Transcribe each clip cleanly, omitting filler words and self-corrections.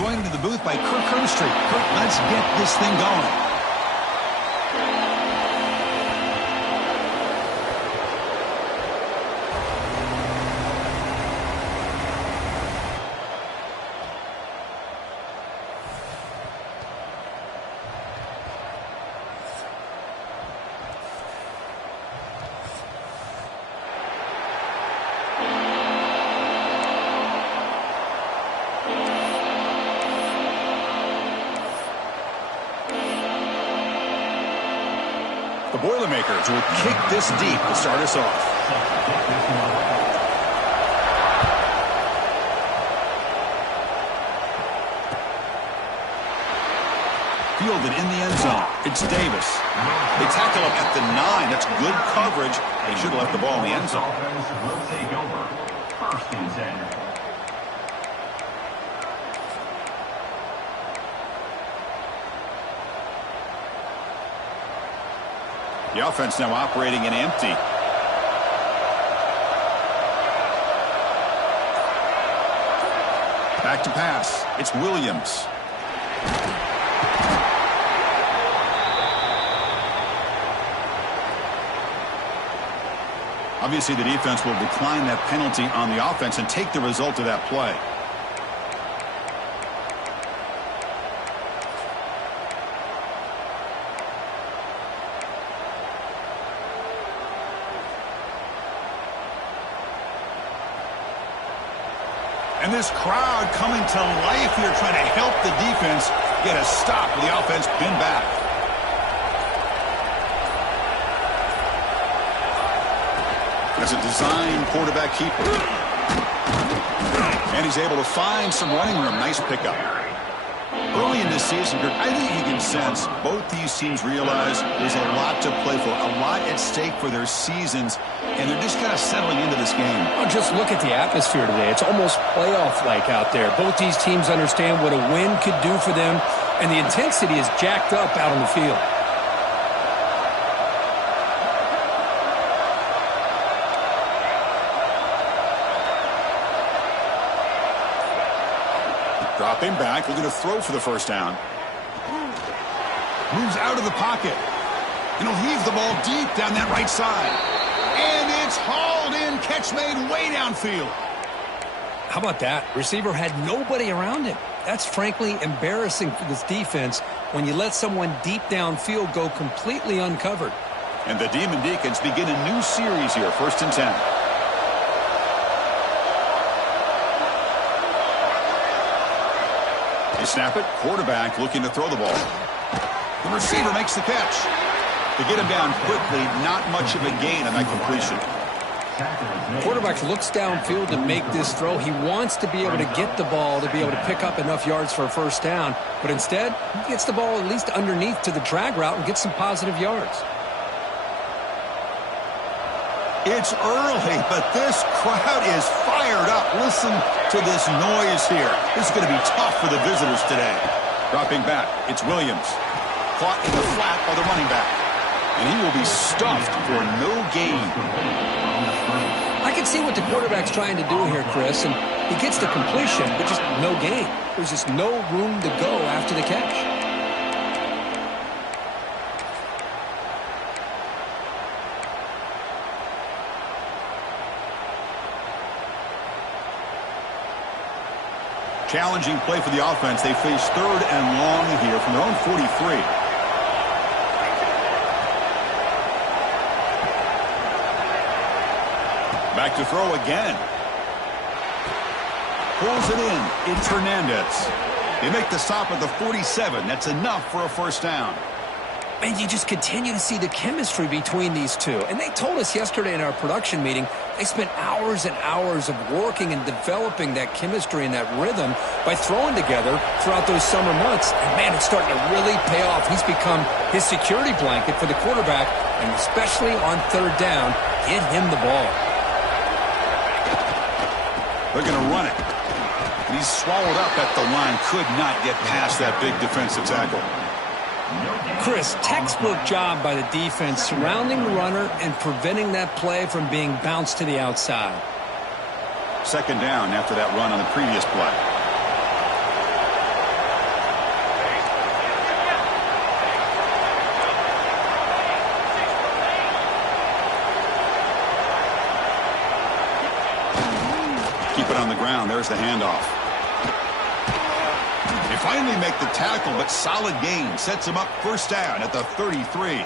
joined to the booth by Kirk Herbstreit. Kirk, let's get this thing going. The Boilermakers will kick this deep to start us off. Fielded in the end zone. It's Davis. They tackle him at the 9. That's good coverage. They should have left the ball in the end zone. Will take over. First and 10. The offense now operating in empty. Back to pass. It's Williams. Obviously, the defense will decline that penalty on the offense and take the result of that play. And this crowd coming to life here, trying to help the defense get a stop with the offense pinned back. As a design quarterback keeper. And he's able to find some running room. Nice pickup. Early in this season, I think you can sense both these teams realize there's a lot to play for, a lot at stake for their seasons, and they're just kind of settling into this game. Oh, just look at the atmosphere today. It's almost playoff-like out there. Both these teams understand what a win could do for them, and the intensity is jacked up out on the field. Dropping back, looking to throw for the first down. Moves out of the pocket. And he'll heave the ball deep down that right side. And it's hauled in. Catch made way downfield. How about that? Receiver had nobody around him. That's frankly embarrassing for this defense when you let someone deep downfield go completely uncovered. And the Demon Deacons begin a new series here, 1st and 10. They snap it. Quarterback looking to throw the ball. The receiver makes the catch. To get him down quickly, not much of a gain on that completion. Quarterback looks downfield to make this throw. He wants to be able to get the ball to be able to pick up enough yards for a first down. But instead, he gets the ball at least underneath to the drag route and gets some positive yards. It's early, but this crowd is fired up. Listen to this noise here. This is going to be tough for the visitors today. Dropping back, it's Williams. Caught in the flat by the running back. And he will be stuffed for no gain. I can see what the quarterback's trying to do here, Chris, and he gets the completion, but just no gain. There's just no room to go after the catch. Challenging play for the offense. They face 3rd and long here from their own 43. Back to throw again. Pulls it in. It's Hernandez. They make the stop at the 47. That's enough for a first down. And you just continue to see the chemistry between these two. And they told us yesterday in our production meeting, they spent hours and hours of working and developing that chemistry and that rhythm by throwing together throughout those summer months. And, man, it's starting to really pay off. He's become his security blanket for the quarterback, and especially on 3rd down, get him the ball. They're going to run it. And he's swallowed up at the line. Could not get past that big defensive tackle. Chris, textbook job by the defense surrounding the runner and preventing that play from being bounced to the outside. 2nd down after that run on the previous play. on the ground. There's the handoff. They finally make the tackle, but solid gain. Sets them up first down at the 33.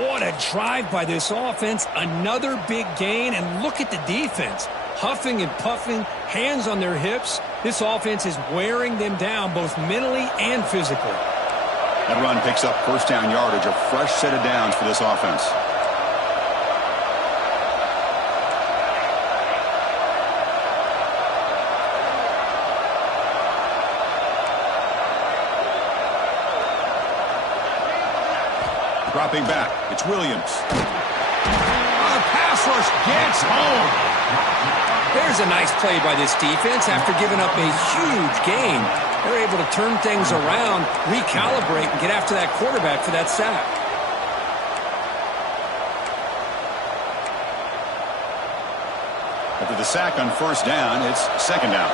What a drive by this offense. Another big gain, and look at the defense. Huffing and puffing, hands on their hips. This offense is wearing them down both mentally and physically. That run picks up first down yardage, a fresh set of downs for this offense. Dropping back, it's Williams. The pass rush gets home. There's a nice play by this defense after giving up a huge gain. They're able to turn things around, recalibrate, and get after that quarterback for that sack. After the sack on first down, it's second down.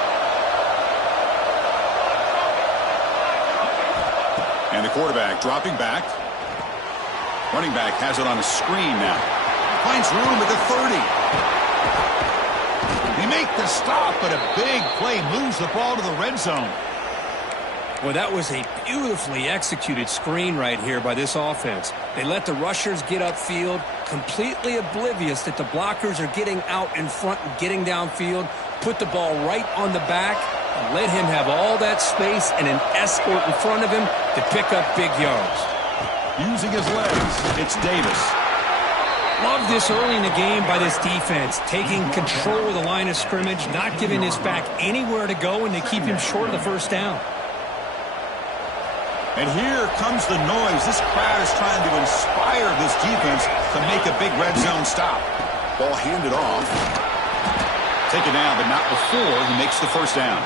And the quarterback dropping back. Running back has it on a screen now. Finds room at the 30. They make the stop, but a big play moves the ball to the red zone. Well, that was a beautifully executed screen right here by this offense. They let the rushers get upfield, completely oblivious that the blockers are getting out in front and getting downfield, put the ball right on the back, and let him have all that space and an escort in front of him to pick up big yards. Using his legs, it's Davis. Love this early in the game by this defense, taking control of the line of scrimmage, not giving this back anywhere to go, and they keep him short of the first down. And here comes the noise. This crowd is trying to inspire this defense to make a big red zone stop. Ball handed off. Taken down, but not before he makes the first down.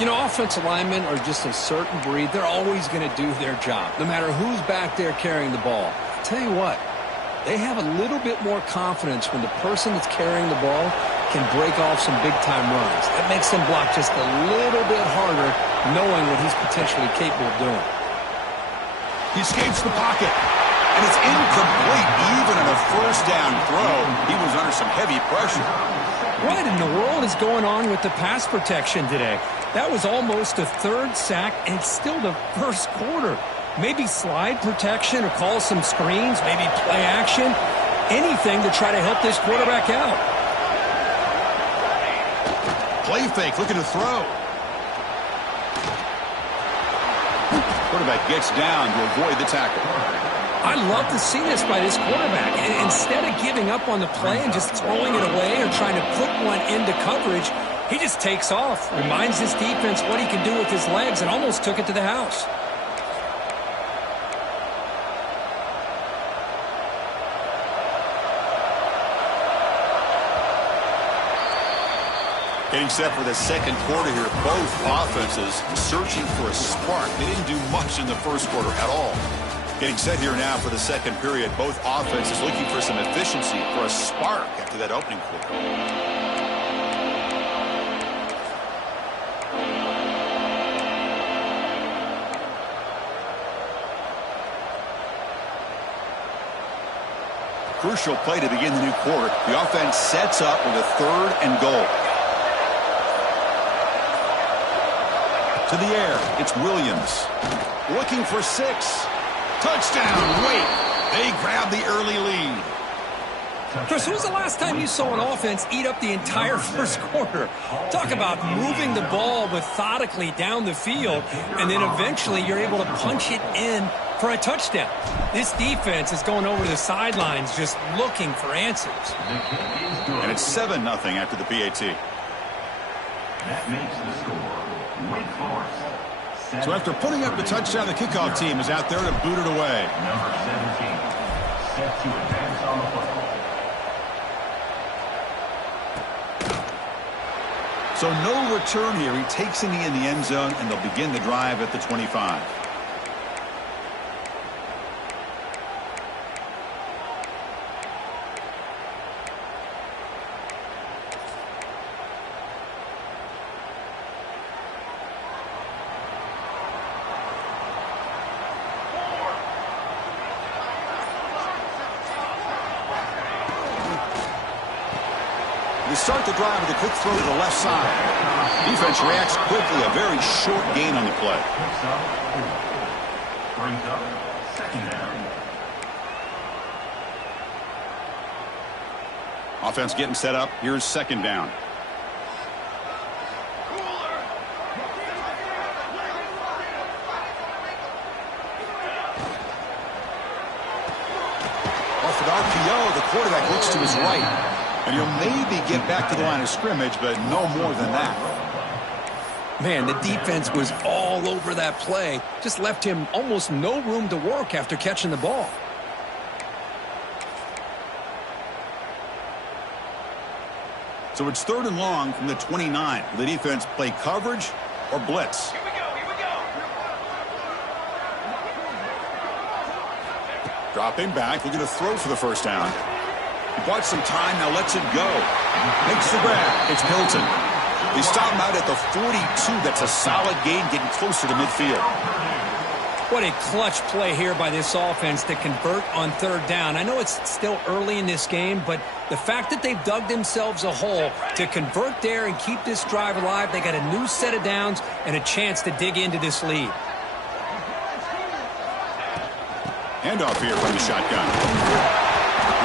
You know, offensive linemen are just a certain breed. They're always going to do their job, no matter who's back there carrying the ball. I'll tell you what, they have a little bit more confidence when the person that's carrying the ball can break off some big-time runs. That makes them block just a little bit harder, knowing what he's potentially capable of doing. He escapes the pocket, and it's incomplete. Even on a first down throw, he was under some heavy pressure. What in the world is going on with the pass protection today? That was almost a third sack, and it's still the first quarter. Maybe slide protection or call some screens, maybe play action, anything to try to help this quarterback out. Play fake, looking to throw. Quarterback gets down to avoid the tackle. I love to see this by this quarterback. Instead of giving up on the play and just throwing it away or trying to put one into coverage, he just takes off, reminds his defense what he can do with his legs, and almost took it to the house. Getting set for the second quarter here. Both offenses searching for a spark. They didn't do much in the first quarter at all. Getting set here now for the second period. Both offenses looking for some efficiency, for a spark after that opening quarter. Crucial play to begin the new quarter. The offense sets up with a 3rd and goal. To the air, it's Williams. Looking for 6. Touchdown, wait. They grab the early lead. Chris, when was the last time you saw an offense eat up the entire first quarter? Talk about moving the ball methodically down the field, and then eventually you're able to punch it in for a touchdown. This defense is going over the sidelines just looking for answers. And it's 7-0 after the PAT. That makes the score. Wake Forest. So after putting up the touchdown, the kickoff team is out there to boot it away. Number 17, set to advance on the football. So no return here. He takes it in the end zone, and they'll begin the drive at the 25. start the drive with a quick throw to the left side. Defense reacts quickly. A very short gain on the play. Brings up second down. Offense getting set up. Here's second down. Off an RPO, the quarterback looks to his right. And he'll maybe get back to the line of scrimmage, but no more than that. Man, the defense was all over that play. Just left him almost no room to work after catching the ball. So it's 3rd and long from the 29. Will the defense play coverage or blitz? Here we go. Dropping back, looking to throw for the first down. He bought some time, now lets it go. Makes the grab. It's Hilton. They stop him out at the 42. That's a solid gain, getting closer to midfield. What a clutch play here by this offense to convert on 3rd down. I know it's still early in this game, but the fact that they've dug themselves a hole to convert there and keep this drive alive, they got a new set of downs and a chance to dig into this lead. Handoff here from the shotgun.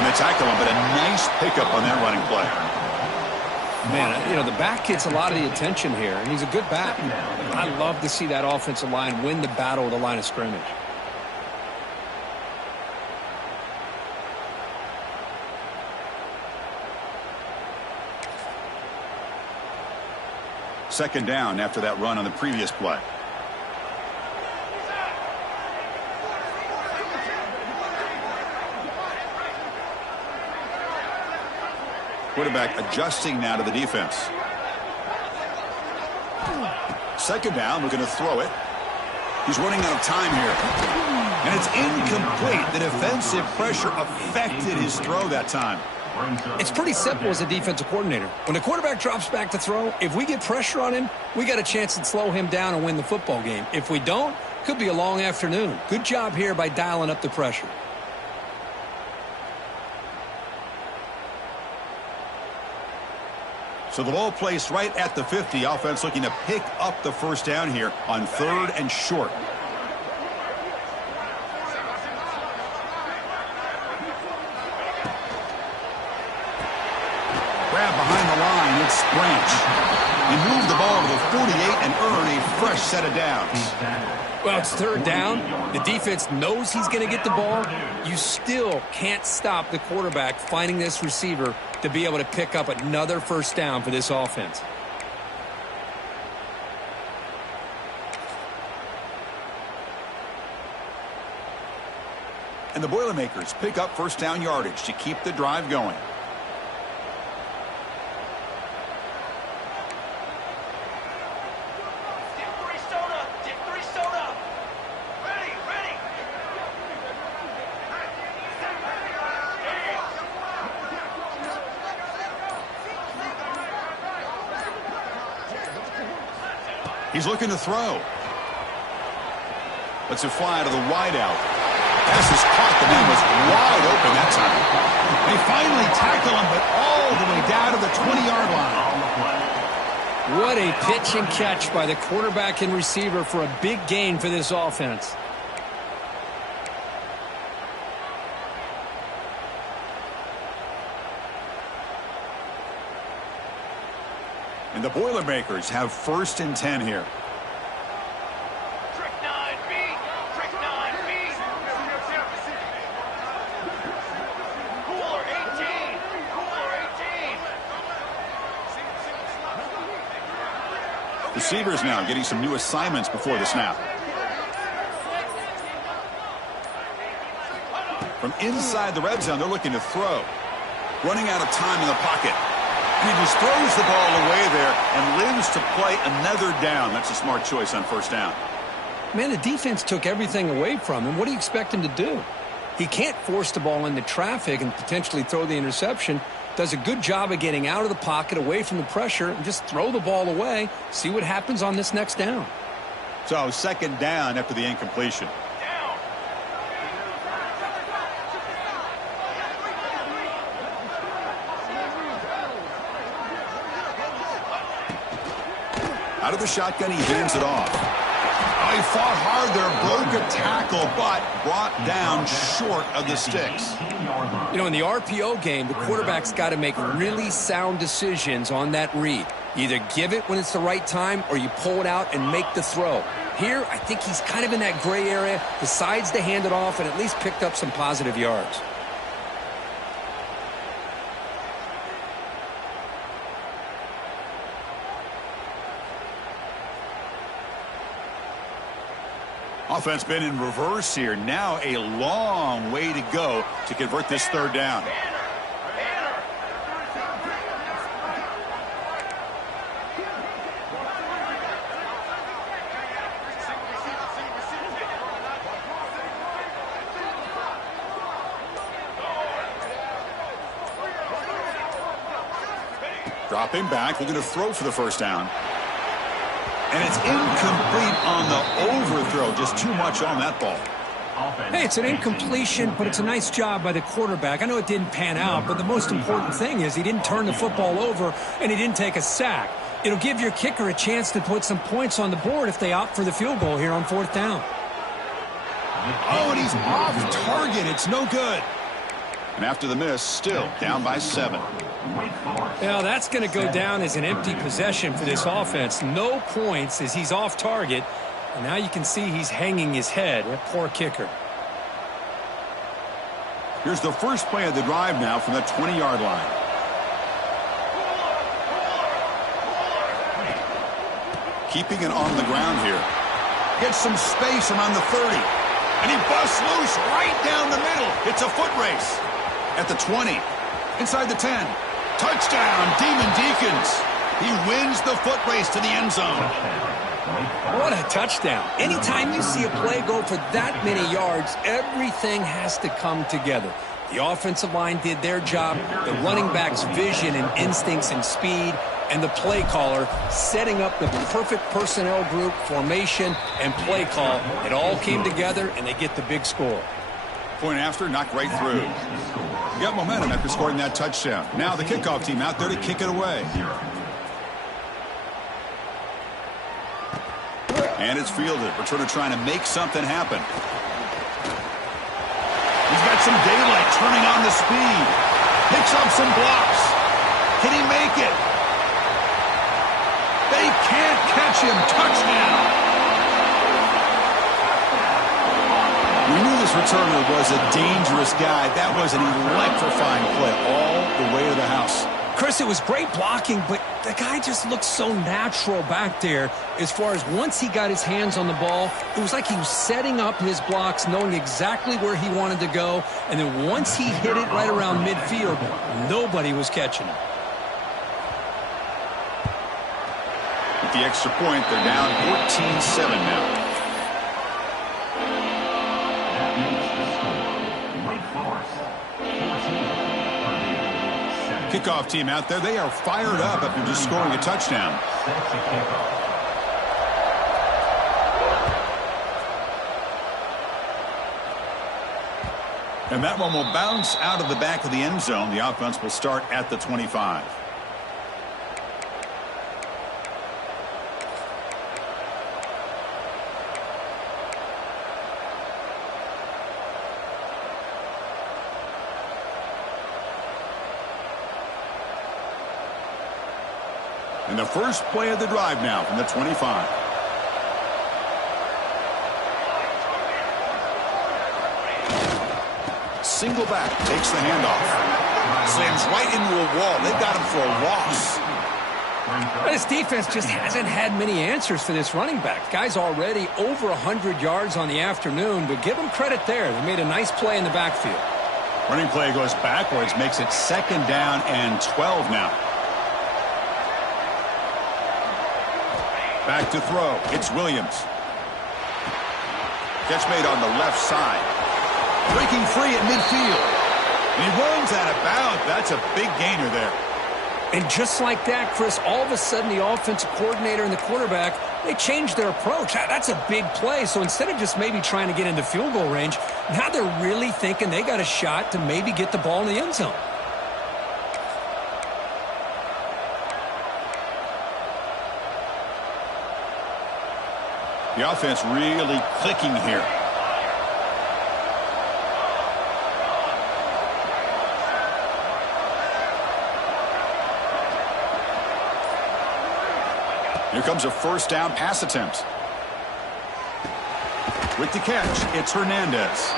And they tackle him, but a nice pickup on that running play. Man, you know, the back gets a lot of the attention here, and he's a good back. I love to see that offensive line win the battle of the line of scrimmage. Second down after that run on the previous play. Quarterback adjusting now to the defense. Second down, we're going to throw it. He's running out of time here. And it's incomplete. The defensive pressure affected his throw that time. It's pretty simple as a defensive coordinator. When the quarterback drops back to throw, if we get pressure on him, we got a chance to slow him down and win the football game. If we don't, could be a long afternoon. Good job here by dialing up the pressure. So the ball placed right at the 50. Offense looking to pick up the first down here on 3rd and short. Grab behind the line. It's Branch. He moved the ball to the 48 and earn a fresh set of downs. Well, it's 3rd down. The defense knows he's going to get the ball. You still can't stop the quarterback finding this receiver to be able to pick up another first down for this offense. And the Boilermakers pick up first down yardage to keep the drive going. He's looking to throw. Lets it fly to the wideout. Pass is caught. The man was wide open that time. They finally tackle him, but all the way down to the 20-yard line. What a pitch and catch by the quarterback and receiver for a big gain for this offense. And the Boilermakers have 1st and 10 here. Trick 9B. Trick 9B. Cooler 18. Cooler 18. Receivers now getting some new assignments before the snap. From inside the red zone, they're looking to throw. Running out of time in the pocket. And he just throws the ball away there and lives to play another down. That's a smart choice on first down. Man, the defense took everything away from him. What do you expect him to do? He can't force the ball into traffic and potentially throw the interception. Does a good job of getting out of the pocket, away from the pressure, and just throw the ball away. See what happens on this next down. So second down after the incompletion. Out of the shotgun, he hands it off. Oh, he fought hard there, broke a tackle, but brought down short of the sticks. You know, in the RPO game, the quarterback's got to make really sound decisions on that read. You either give it when it's the right time or you pull it out and make the throw. Here, I think he's kind of in that gray area, decides to hand it off and at least picked up some positive yards. Offense been in reverse here. Now a long way to go to convert this third down. Dropping back, looking to throw for the first down. And it's incomplete on the overthrow. Just too much on that ball. Hey, it's an incompletion, but it's a nice job by the quarterback. I know it didn't pan out, but the most important thing is he didn't turn the football over and he didn't take a sack. It'll give your kicker a chance to put some points on the board if they opt for the field goal here on fourth down. Oh, and he's off target. It's no good. And after the miss, still down by 7. Now, that's going to go down as an empty possession for this offense. No points as he's off target. And now you can see he's hanging his head. That poor kicker. Here's the first play of the drive now from the 20-yard line. Keeping it on the ground here. Gets some space around the 30. And he busts loose right down the middle. It's a foot race. At the 20. Inside the 10. Touchdown, Demon Deacons. He wins the foot race to the end zone. What a touchdown. Anytime you see a play go for that many yards, everything has to come together. The offensive line did their job, the running back's vision and instincts and speed, and the play caller setting up the perfect personnel group, formation, and play call. It all came together, and they get the big score. Point after, knocked right through. You got momentum after scoring that touchdown. Now the kickoff team out there to kick it away. And it's fielded. Returner trying to make something happen. He's got some daylight, turning on the speed. Picks up some blocks. Can he make it? They can't catch him. Touchdown. We knew this returner was a dangerous guy. That was an electrifying play all the way to the house. Chris, it was great blocking, but the guy just looked so natural back there as far as once he got his hands on the ball, it was like he was setting up his blocks, knowing exactly where he wanted to go, and then once he hit it right around midfield, nobody was catching him. With the extra point, they're down 14-7 now. Kickoff team out there. They are fired up after just scoring a touchdown. And that one will bounce out of the back of the end zone. The offense will start at the 25. And the first play of the drive now from the 25. Single back, takes the handoff. Slams right into a wall. They've got him for a loss. This defense just hasn't had many answers for this running back. The guy's already over 100 yards on the afternoon, but give him credit there. They made a nice play in the backfield. Running play goes backwards, makes it second down and 12 now. Back to throw. It's Williams. Catch made on the left side. Breaking free at midfield. And he runs out of bounds. That's a big gainer there. And just like that, Chris, all of a sudden the offensive coordinator and the quarterback, they changed their approach. That's a big play. So instead of just maybe trying to get into field goal range, now they're really thinking they got a shot to maybe get the ball in the end zone. The offense really clicking here. Here comes a first down pass attempt. With the catch, it's Hernandez.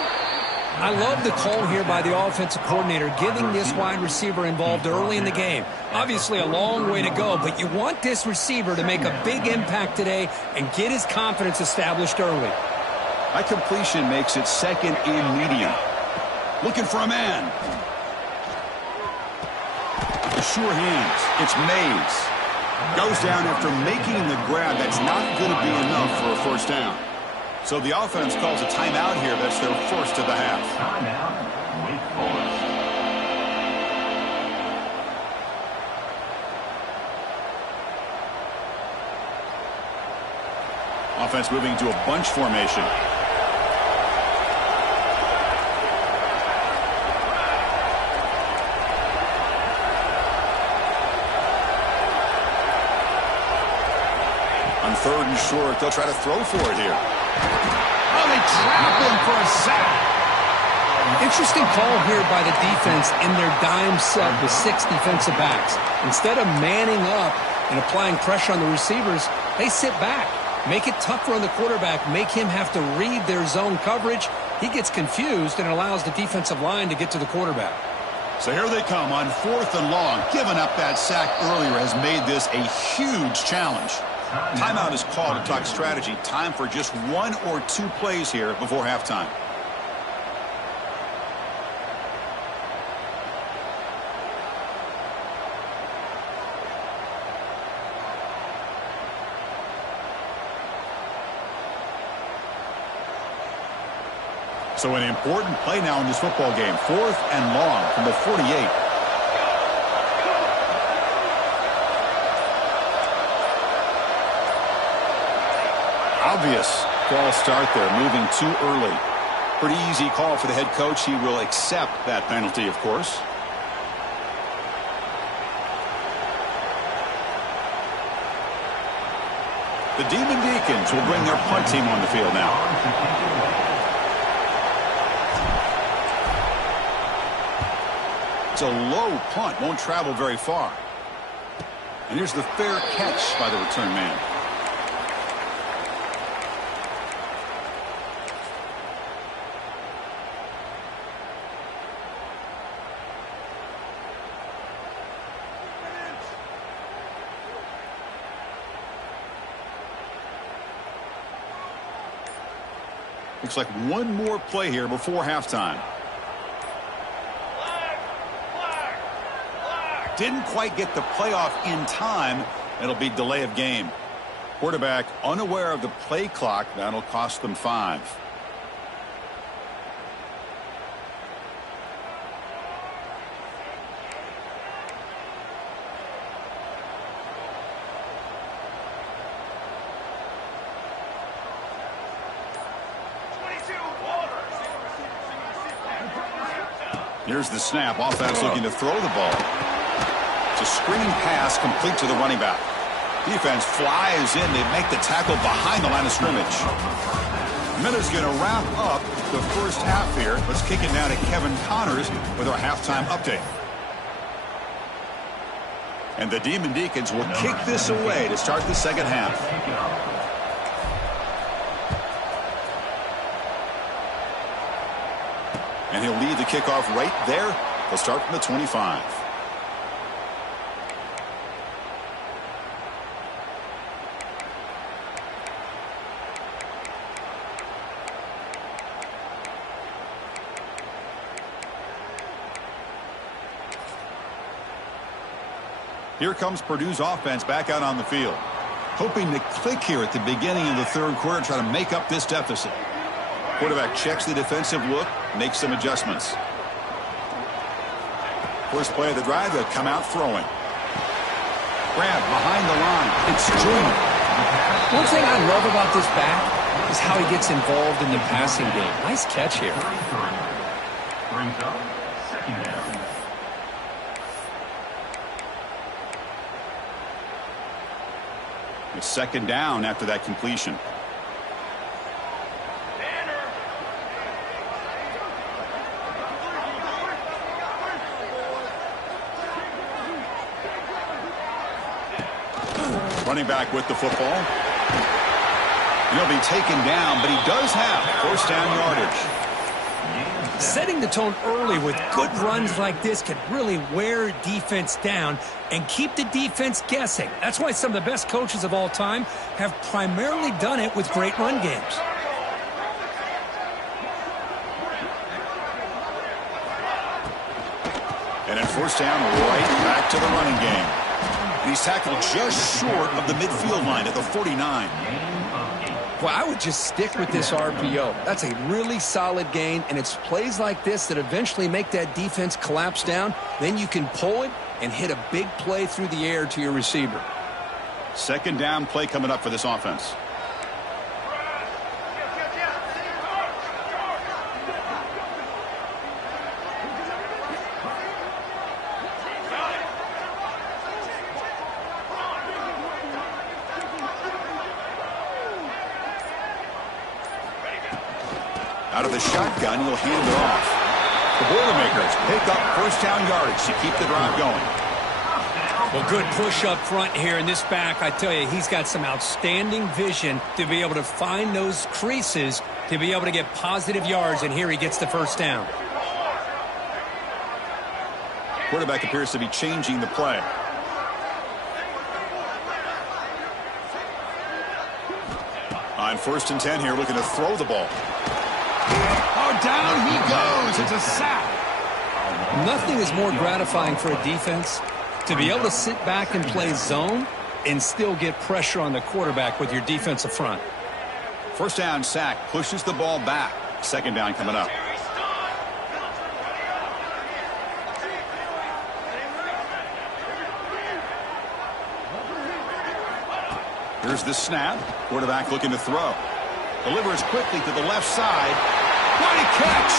I love the call here by the offensive coordinator, getting this wide receiver involved early in the game. Obviously a long way to go, but you want this receiver to make a big impact today and get his confidence established early. That completion makes it second and medium. Looking for a man. Sure hands. It's Mays. Goes down after making the grab. That's not going to be enough for a first down. So the offense calls a timeout here. That's their first of the half. Timeout, Wake Forest. Offense moving to a bunch formation. On third and short, they'll try to throw for it here. Oh, they trap him for a sack. Interesting call here by the defense in their dime set with 6 defensive backs. Instead of manning up and applying pressure on the receivers, they sit back. Make it tougher on the quarterback. Make him have to read their zone coverage. He gets confused and allows the defensive line to get to the quarterback. So here they come on 4th and long. Giving up that sack earlier has made this a huge challenge. Timeout is called to talk strategy. Time for just 1 or 2 plays here before halftime. So an important play now in this football game. 4th and long from the 48. Obvious false start there, moving too early. Pretty easy call for the head coach. He will accept that penalty, of course. The Demon Deacons will bring their punt team on the field now. It's a low punt, won't travel very far. And here's the fair catch by the return man. Looks like one more play here before halftime. Didn't quite get the playoff in time. It'll be delay of game. Quarterback unaware of the play clock. That'll cost them 5. Here's the snap. Offense looking to throw the ball. It's a screen pass complete to the running back. Defense flies in. They make the tackle behind the line of scrimmage. Minute's going to wrap up the first half here. Let's kick it now to Kevin Connors with our halftime update. And the Demon Deacons will kick this away to start the second half. And he'll lead the kickoff right there. They'll start from the 25. Here comes Purdue's offense back out on the field. Hoping to click here at the beginning of the third quarter, try to make up this deficit. Quarterback checks the defensive look, makes some adjustments. First play of the drive, they'll come out throwing. Grab behind the line. It's Junior. One thing I love about this back is how he gets involved in the passing game. Nice catch here. Brings up second down. It's second down after that completion. Running back with the football. He'll be taken down, but he does have first down yardage. Setting the tone early with good runs like this can really wear defense down and keep the defense guessing. That's why some of the best coaches of all time have primarily done it with great run games. And then first down, right back to the running game. And he's tackled just short of the midfield line at the 49. Well, I would just stick with this RPO. That's a really solid gain, and it's plays like this that eventually make that defense collapse down. Then you can pull it and hit a big play through the air to your receiver. Second down play coming up for this offense. Out of the shotgun, he'll hand it off. The Boilermakers pick up first down yardage to keep the drive going. Well, good push up front here in this back. I tell you, he's got some outstanding vision to be able to find those creases to be able to get positive yards, and here he gets the first down. Quarterback appears to be changing the play. On 1st and 10 here, looking to throw the ball. Oh, down he goes. It's a sack. Nothing is more gratifying for a defense to be able to sit back and play zone and still get pressure on the quarterback with your defensive front. First down sack, pushes the ball back. Second down coming up. Here's the snap. Quarterback looking to throw. Delivers quickly to the left side. What a catch!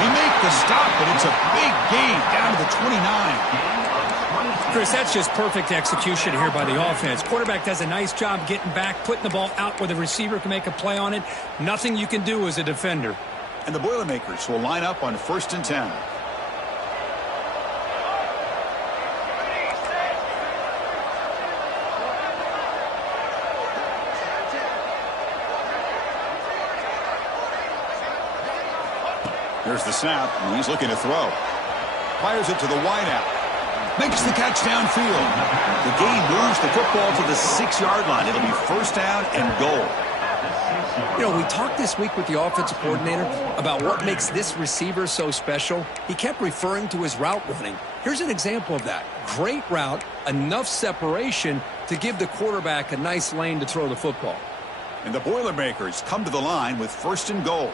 They make the stop, but it's a big gain down to the 29. Chris, that's just perfect execution here by the offense. Quarterback does a nice job getting back, putting the ball out where the receiver can make a play on it. Nothing you can do as a defender. And the Boilermakers will line up on 1st and 10. There's the snap, and he's looking to throw. Fires it to the wideout. Makes the catch downfield. The gain moves the football to the 6-yard line. It'll be first down and goal. You know, we talked this week with the offensive coordinator about what makes this receiver so special. He kept referring to his route running. Here's an example of that. Great route, enough separation to give the quarterback a nice lane to throw the football. And the Boilermakers come to the line with 1st and goal.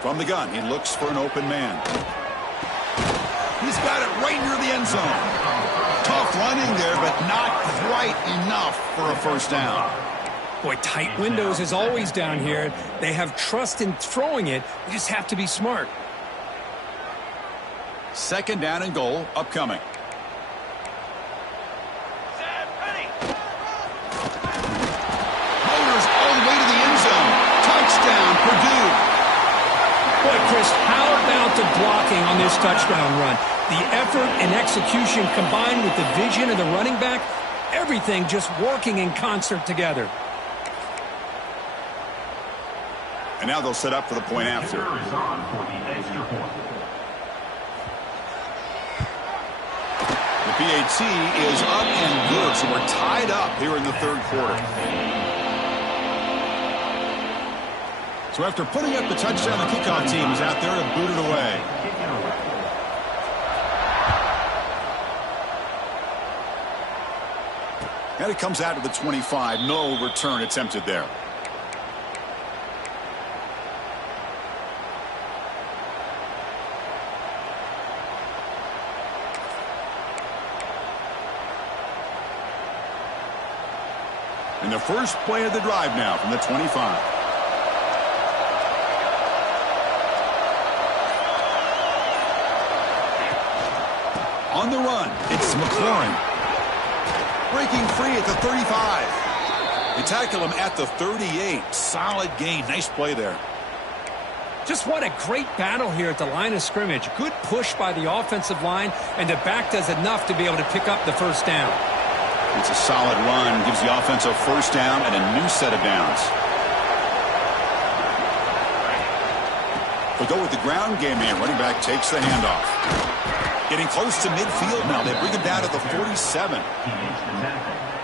From the gun, he looks for an open man. He's got it right near the end zone. Tough running there, but not quite enough for a first down. Boy, tight windows is always down here. They have trust in throwing it. They just have to be smart. Second down and goal upcoming. Motors all the way to the end zone. Touchdown, Purdue. Boy, Chris, how about the blocking on this touchdown run? The effort and execution combined with the vision of the running back, everything just working in concert together. And now they'll set up for the point after. The PAT is up and good, so we're tied up here in the 3rd quarter. So after putting up the touchdown, the kickoff team is out there to boot it away. And it comes out to the 25. No return attempted there. And the first play of the drive now from the 25. On the run, it's McLaurin. Breaking free at the 35. They tackle him at the 38. Solid gain. Nice play there. Just what a great battle here at the line of scrimmage. Good push by the offensive line, and the back does enough to be able to pick up the first down. It's a solid run. Gives the offense a first down and a new set of downs. We'll go with the ground game here. Running back takes the handoff. Getting close to midfield now. They bring him down at the 47.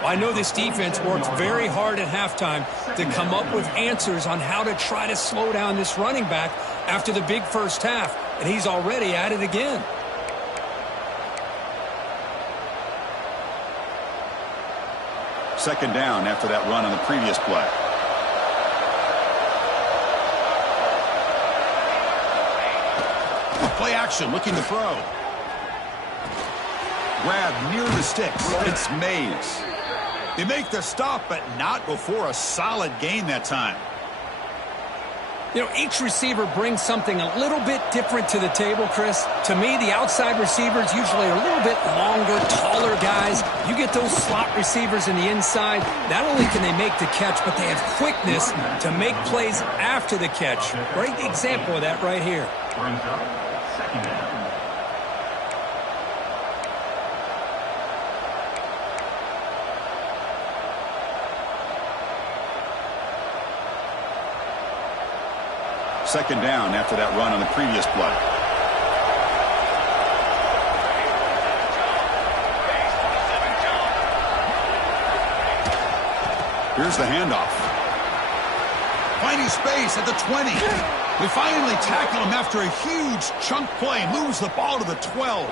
I know this defense worked very hard at halftime to come up with answers on how to try to slow down this running back after the big first half, and he's already at it again. Second down after that run on the previous play. Play action, looking to throw. Grab near the sticks. It's Mays. They make the stop, but not before a solid gain that time. You know, each receiver brings something a little bit different to the table, Chris. To me, the outside receivers usually are a little bit longer, taller guys. You get those slot receivers in the inside, not only can they make the catch, but they have quickness to make plays after the catch. Great example of that right here. Brings up second down. Second down after that run on the previous play. Here's the handoff. Finding space at the 20. They finally tackle him after a huge chunk play. Moves the ball to the 12.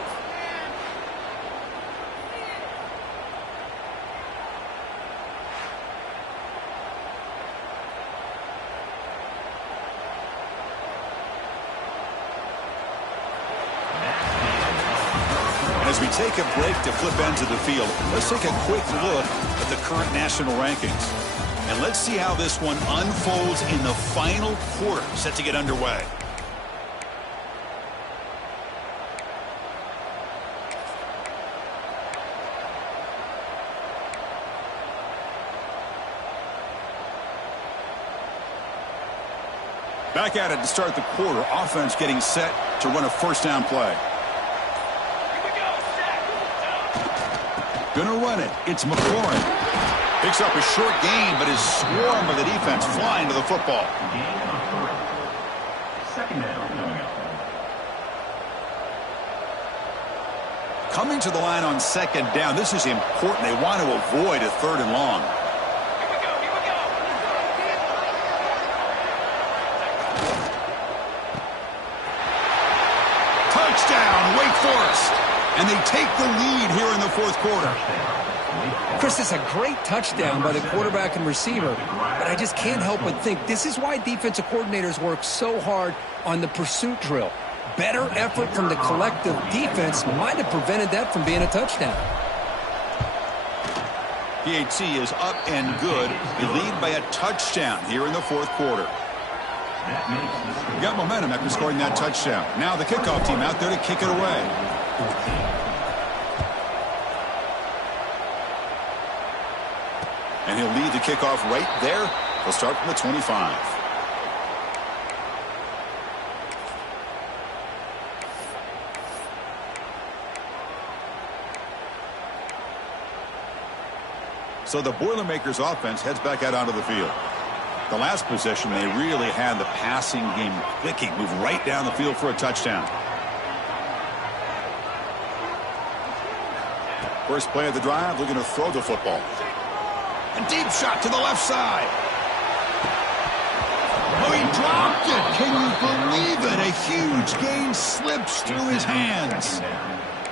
As we take a break to flip ends of the field, let's take a quick look at the current national rankings. And let's see how this one unfolds in the final quarter, set to get underway. Back at it to start the quarter. Offense getting set to run a first down play. Gonna run it. It's McLaurin. Picks up a short gain, but is swarmed by the defense flying to the football. Second down. Coming to the line on second down. This is important. They want to avoid a third and long. Touchdown, Wake Forest. And they take the lead here in the fourth quarter. Chris, it's a great touchdown by the quarterback and receiver, but I just can't help but think this is why defensive coordinators work so hard on the pursuit drill. Better effort from the collective defense might have prevented that from being a touchdown. PAT is up and good. They lead by a touchdown here in the fourth quarter. Got momentum after scoring that touchdown. Now the kickoff team out there to kick it away. And he'll lead the kickoff right there. He'll start from the 25. So the Boilermakers offense heads back out onto the field. The last possession, they really had the passing game clicking. Move right down the field for a touchdown. First play of the drive, looking to throw the football. A deep shot to the left side. Oh, he dropped it. Can you believe it? A huge gain slips through his hands.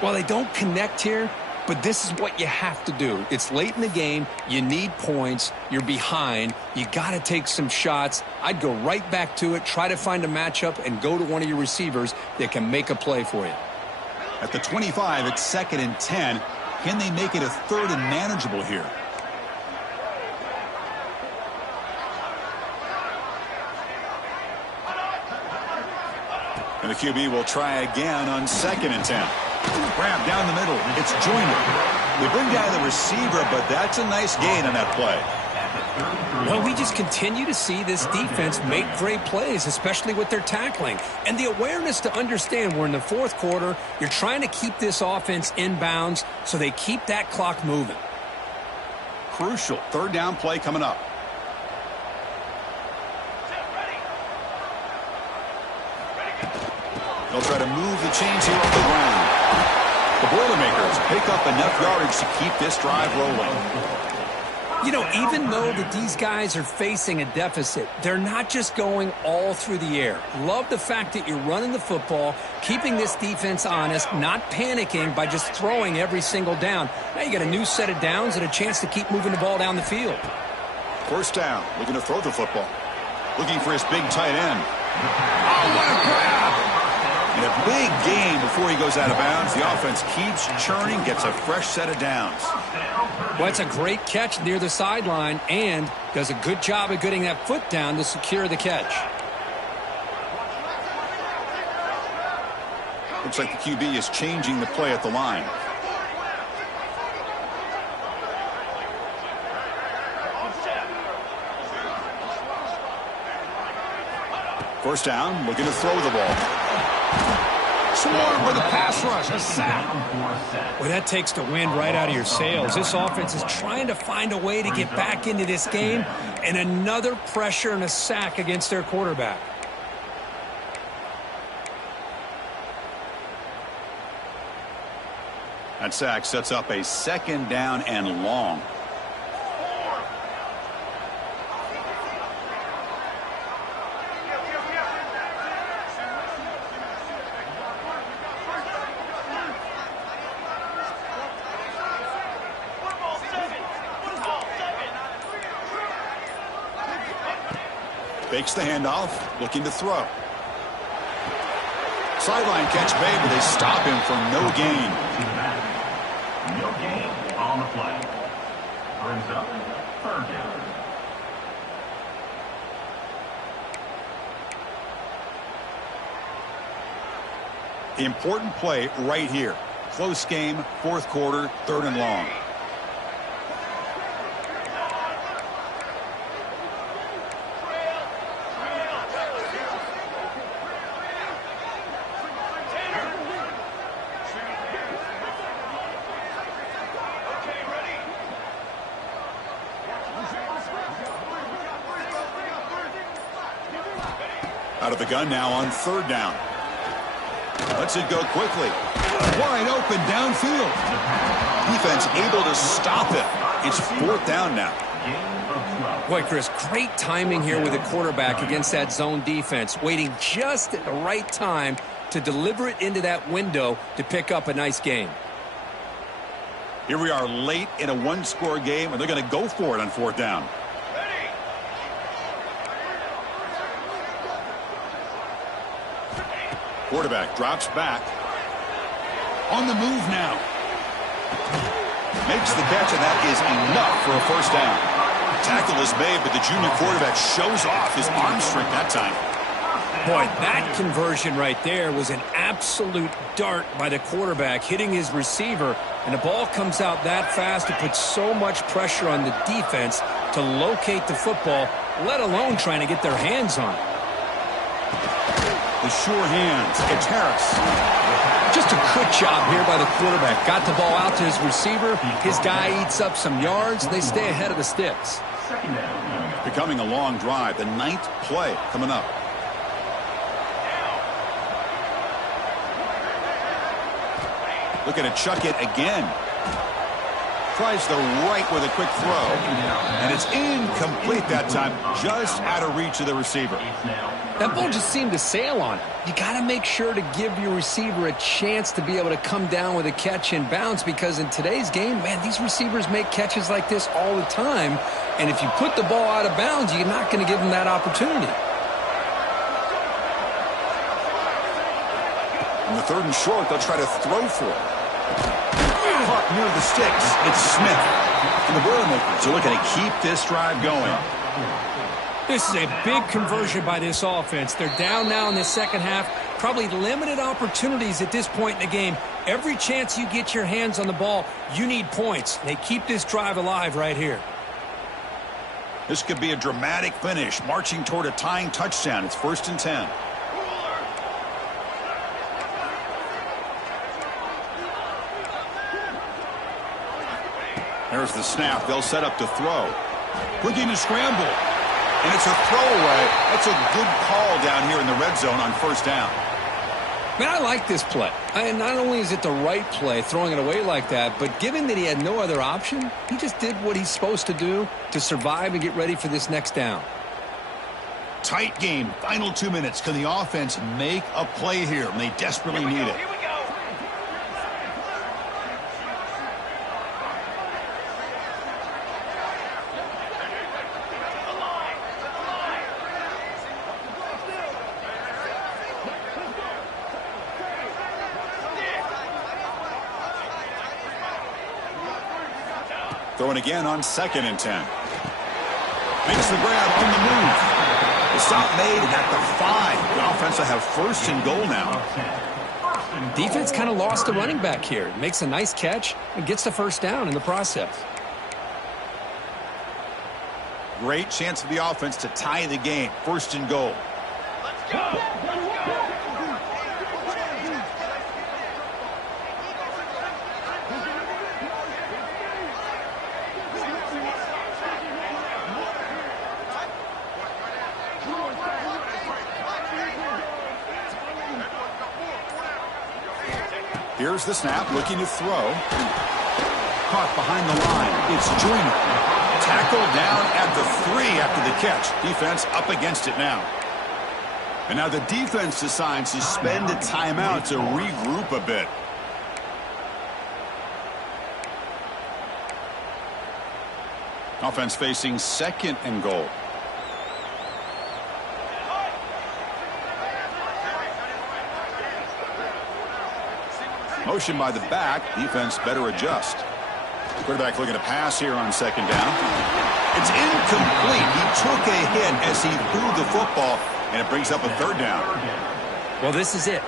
Well, they don't connect here, but this is what you have to do. It's late in the game. You need points. You're behind. You got to take some shots. I'd go right back to it, try to find a matchup, and go to one of your receivers that can make a play for you. At the 25, it's second and 10. Can they make it a third and manageable here? And the QB will try again on second and 10. Grab down the middle. It's Joyner. They bring down the receiver, but that's a nice gain on that play. Well, we just continue to see this defense make great plays, especially with their tackling. And the awareness to understand we're in the fourth quarter, you're trying to keep this offense in bounds so they keep that clock moving. Crucial third down play coming up. They'll try to move the chains here on the ground. The Boilermakers pick up enough yardage to keep this drive rolling. You know, even though that these guys are facing a deficit, they're not just going all through the air. Love the fact that you're running the football, keeping this defense honest, not panicking by just throwing every single down. Now you got a new set of downs and a chance to keep moving the ball down the field. First down, looking to throw the football. Looking for his big tight end. Oh, what a grab! In a big game before he goes out of bounds, the offense keeps churning, gets a fresh set of downs. Well, it's a great catch near the sideline and does a good job of getting that foot down to secure the catch. Looks like the QB is changing the play at the line. First down, looking to throw the ball. Swarm for the pass rush. A sack. Well, that takes the wind right out of your sails. This offense is trying to find a way to get back into this game, and another pressure and a sack against their quarterback. That sack sets up a second down and long. Fakes the handoff, looking to throw. Sideline catch made, but they stop him for no gain. No gain on the play. Brings up third down. Important play right here. Close game, fourth quarter, third and long. Out of the gun now on third down. Lets it go quickly. Wide open downfield. Defense able to stop it. It's fourth down now. Boy, Chris, great timing here with the quarterback against that zone defense, waiting just at the right time to deliver it into that window to pick up a nice gain. Here we are late in a one-score game, and they're going to go for it on fourth down. Quarterback drops back. On the move now. Makes the catch, and that is enough for a first down. Tackle is made, but the junior quarterback shows off his arm strength that time. Boy, that conversion right there was an absolute dart by the quarterback, hitting his receiver, and the ball comes out that fast. It puts so much pressure on the defense to locate the football, let alone trying to get their hands on it. The sure hands. It's Harris. Just a good job here by the quarterback. Got the ball out to his receiver. His guy eats up some yards. They stay ahead of the sticks. Becoming a long drive. The ninth play coming up. Looking to chuck it again. Tries the right with a quick throw. And it's incomplete that time. Just out of reach of the receiver. That ball just seemed to sail on it. You got to make sure to give your receiver a chance to be able to come down with a catch and bounce, because in today's game, man, these receivers make catches like this all the time. And if you put the ball out of bounds, you're not going to give them that opportunity. On the third and short, they'll try to throw for it. Caught near the sticks. It's Smith. And the Boilermakers are looking to keep this drive going. This is a big conversion by this offense. They're down now in the second half. Probably limited opportunities at this point in the game. Every chance you get your hands on the ball, you need points. They keep this drive alive right here. This could be a dramatic finish, marching toward a tying touchdown. It's 1st and 10. There's the snap. They'll set up to throw. Looking to scramble. And it's a throwaway. That's a good call down here in the red zone on 1st down. Man, I like this play. Not only is it the right play, throwing it away like that, but given that he had no other option, he just did what he's supposed to do to survive and get ready for this next down. Tight game. Final 2 minutes. Can the offense make a play here? And they desperately need it. Throwing again on 2nd and 10. Makes the grab on the move. The stop made at the 5. The offense will have 1st and goal now. Defense kind of lost the running back here. Makes a nice catch and gets the 1st down in the process. Great chance for the offense to tie the game. 1st and goal. Let's go. Here's the snap, looking to throw. Caught behind the line. It's Joyner. Tackled down at the 3 after the catch. Defense up against it now. And now the defense decides to spend a timeout to regroup a bit. Offense facing 2nd and goal. Motion by the back. Defense better adjust. Quarterback looking to pass here on 2nd down. It's incomplete. He took a hit as he threw the football, and it brings up a 3rd down. Well, this is it.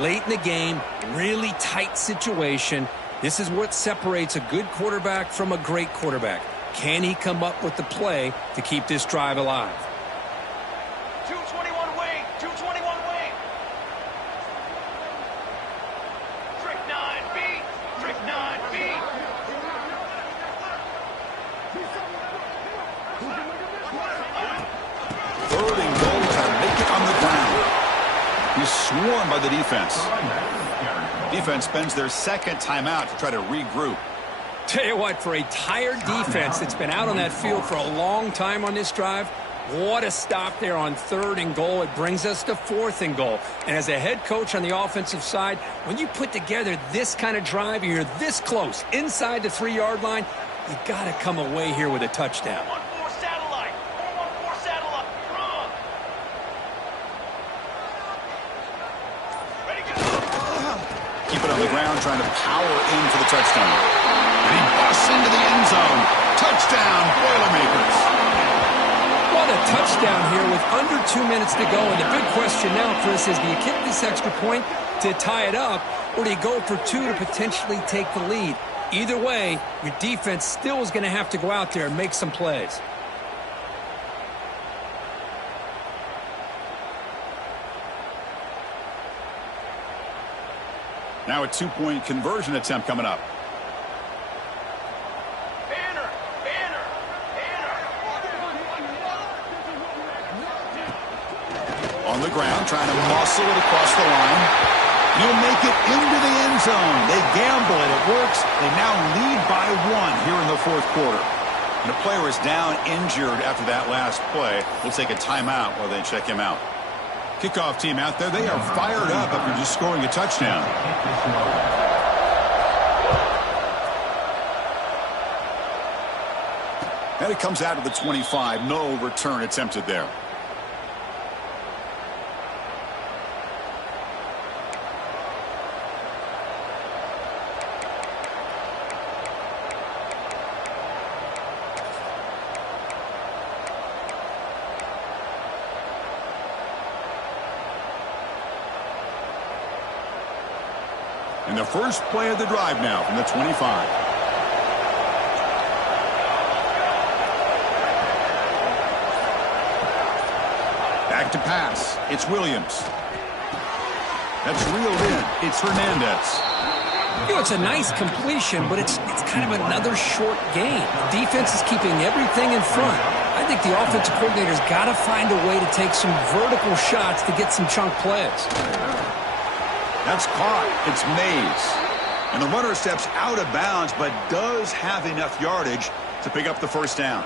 Late in the game, really tight situation. This is what separates a good quarterback from a great quarterback. Can he come up with the play to keep this drive alive? 221 wing. 221 wing. Trick 9B. Trick 9B. 3rd and goal. Try to make it on the ground. He's swarmed by the defense. Defense spends their 2nd timeout to try to regroup. Tell you what, for a tired defense that's been out on that field for a long time on this drive, what a stop there on 3rd and goal. It brings us to 4th and goal. And as a head coach on the offensive side, when you put together this kind of drive, you're this close inside the 3-yard line, you got to come away here with a touchdown. 414 satellite. 414 satellite. Run. Ready, go. Keep it on the ground, trying to power in for the touchdown. And he busts into the end zone. Touchdown, Boilermakers. What a touchdown here with under 2 minutes to go. And the big question now, Chris, is do you kick this extra point to tie it up, or do you go for 2 to potentially take the lead? Either way, your defense still is going to have to go out there and make some plays. Now a 2-point conversion attempt coming up. Banner. Banner. Banner. On the ground, trying to muscle it across the line. He'll make it into the end zone. They gamble it. It works. They now lead by 1 here in the 4th quarter. And the player is down injured after that last play. We'll take a timeout while they check him out. Kickoff team out there. They are fired up after just scoring a touchdown. And it comes out of the 25. No return attempted there. And the first play of the drive now from the 25. Back to pass. It's Williams. That's reeled in. It's Hernandez. You know, it's a nice completion, but it's kind of another short game. The defense is keeping everything in front. I think the offensive coordinator's got to find a way to take some vertical shots to get some chunk plays. That's caught. It's Mays. And the runner steps out of bounds, but does have enough yardage to pick up the first down.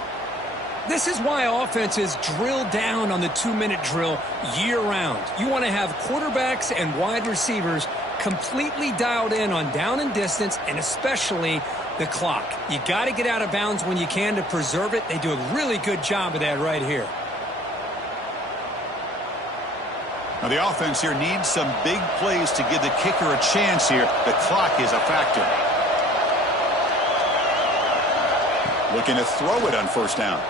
This is why offenses drill down on the 2-minute drill year-round. You want to have quarterbacks and wide receivers completely dialed in on down and distance, and especially the clock. You got to get out of bounds when you can to preserve it. They do a really good job of that right here. Now the offense here needs some big plays to give the kicker a chance here. The clock is a factor. Looking to throw it on first down.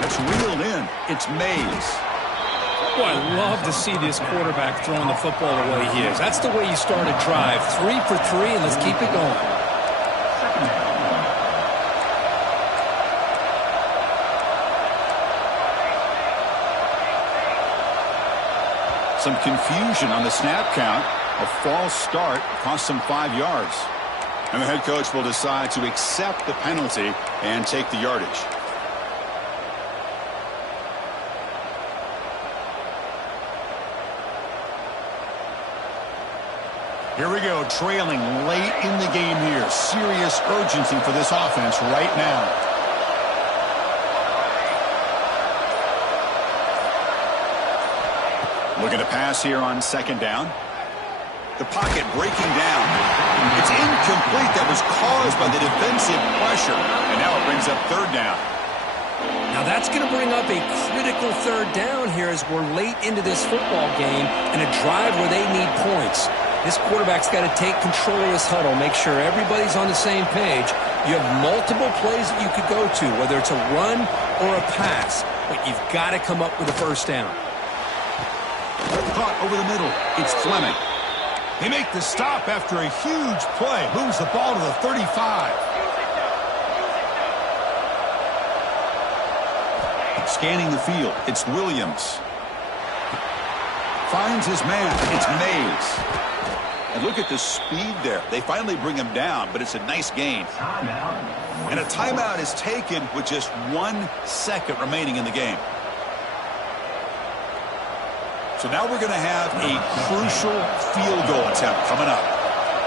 That's reeled in. It's Mays. Boy, I love to see this quarterback throwing the football the way he is. That's the way you start a drive. 3 for 3, and let's keep it going. Some confusion on the snap count. A false start cost them 5 yards. And the head coach will decide to accept the penalty and take the yardage. Here we go, trailing late in the game here. Serious urgency for this offense right now. Looking to pass here on second down. The pocket breaking down. It's incomplete. That was caused by the defensive pressure. And now it brings up third down. Now that's going to bring up a critical third down here as we're late into this football game and a drive where they need points. This quarterback's got to take control of this huddle, make sure everybody's on the same page. You have multiple plays that you could go to, whether it's a run or a pass, but you've got to come up with a first down. Caught over the middle. It's Fleming. They make the stop after a huge play. Moves the ball to the 35. Scanning the field. It's Williams. Finds his man. It's Mays. And look at the speed there. They finally bring him down, but it's a nice gain. And a timeout is taken with just 1 second remaining in the game. So now we're going to have a crucial field goal attempt coming up.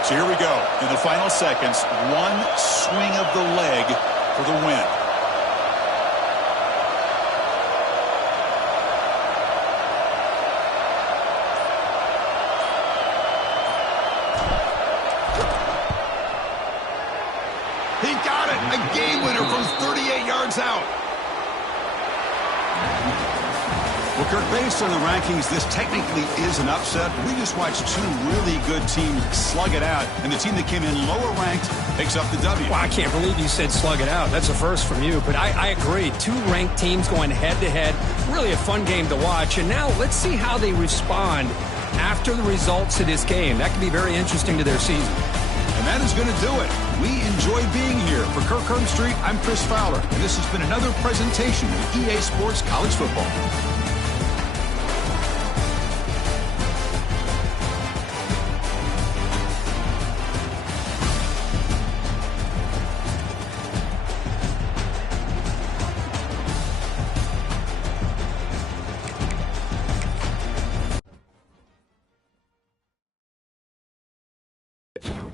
So here we go. In the final seconds, 1 swing of the leg for the win. He got it. A game winner from 38 yards out. Well, Kirk, based on the rankings, this technically is an upset. But we just watched 2 really good teams slug it out, and the team that came in lower ranked picks up the W. Well, I can't believe you said slug it out. That's a first from you, but I agree. 2 ranked teams going head-to-head. Really a fun game to watch. And now let's see how they respond after the results of this game. That could be very interesting to their season. And that is going to do it. We enjoy being here. For Kirk Herbstreit, I'm Chris Fowler, and this has been another presentation of EA Sports College Football. You